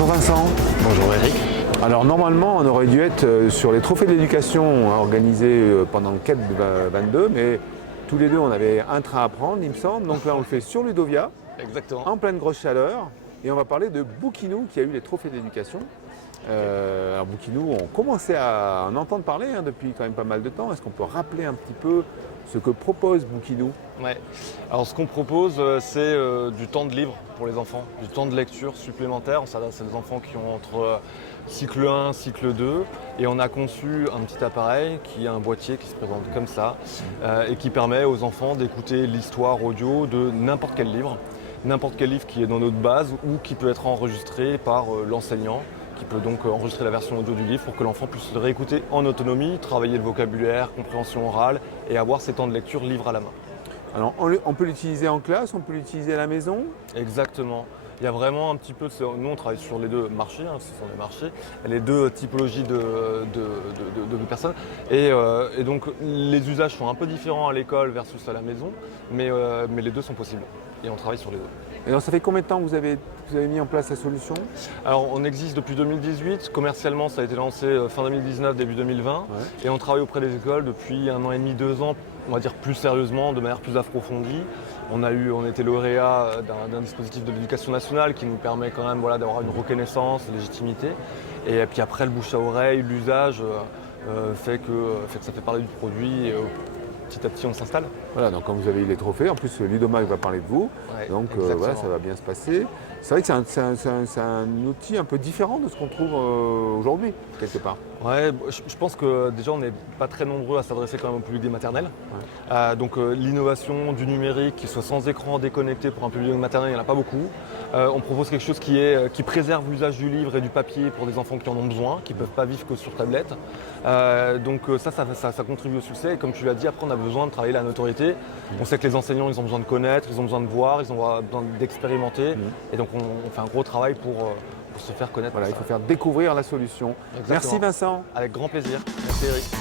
Bonjour Vincent. Bonjour Eric. Alors normalement on aurait dû être sur les trophées de l'éducation organisés pendant le CET 22, mais tous les deux on avait un train à prendre il me semble, donc là on le fait sur Ludovia, Exactement. en pleine grosse chaleur, et on va parler de Bouquinou qui a eu les trophées d'éducation. Alors Bouquinou, on commençait à en entendre parler depuis quand même pas mal de temps. Est-ce qu'on peut rappeler un petit peu ce que propose Bouquinou? Ouais. Alors ce qu'on propose, c'est du temps de livre pour les enfants, du temps de lecture supplémentaire. On s'adresse à des enfants qui ont entre cycle 1, cycle 2, et on a conçu un petit appareil qui a un boîtier qui se présente comme ça et qui permet aux enfants d'écouter l'histoire audio de n'importe quel livre qui est dans notre base ou qui peut être enregistré par l'enseignant, qui peut donc enregistrer la version audio du livre pour que l'enfant puisse le réécouter en autonomie, travailler le vocabulaire, compréhension orale et avoir ses temps de lecture livre à la main. Alors on peut l'utiliser en classe, on peut l'utiliser à la maison. Exactement. Il y a vraiment un petit peu, nous on travaille sur les deux marchés, ce sont les marchés, les deux typologies de personnes. Et donc les usages sont un peu différents à l'école versus à la maison, mais les deux sont possibles. Et on travaille sur les deux. Et donc ça fait combien de temps que vous avez mis en place la solution? Alors on existe depuis 2018, commercialement ça a été lancé fin 2019, début 2020, Ouais. et on travaille auprès des écoles depuis 1 an et demi, 2 ans, on va dire plus sérieusement, de manière plus approfondie. On était lauréat d'un dispositif de l'éducation nationale qui nous permet quand même d'avoir une reconnaissance, une légitimité. Et puis après le bouche à oreille, l'usage fait que ça fait parler du produit. Et, petit à petit, on s'installe. Voilà, donc quand vous avez eu les trophées, en plus Ludomac va parler de vous, Ouais, donc voilà, ça va bien se passer. C'est vrai que c'est un outil un peu différent de ce qu'on trouve aujourd'hui, quelque part. Ouais, je pense que déjà on n'est pas très nombreux à s'adresser quand même au public des maternelles. Donc l'innovation du numérique, qui soit sans écran, déconnecté pour un public maternel, il n'y en a pas beaucoup. On propose quelque chose qui préserve l'usage du livre et du papier pour des enfants qui en ont besoin, qui ne peuvent pas vivre que sur tablette. Donc ça contribue au succès. Et comme tu l'as dit, après on a besoin de travailler la notoriété. On sait que les enseignants, ils ont besoin de connaître, ils ont besoin de voir, ils ont besoin d'expérimenter. Et donc on fait un gros travail pour se faire connaître. Voilà, il faut faire découvrir la solution. Exactement. Merci Vincent. Avec grand plaisir. Merci Eric.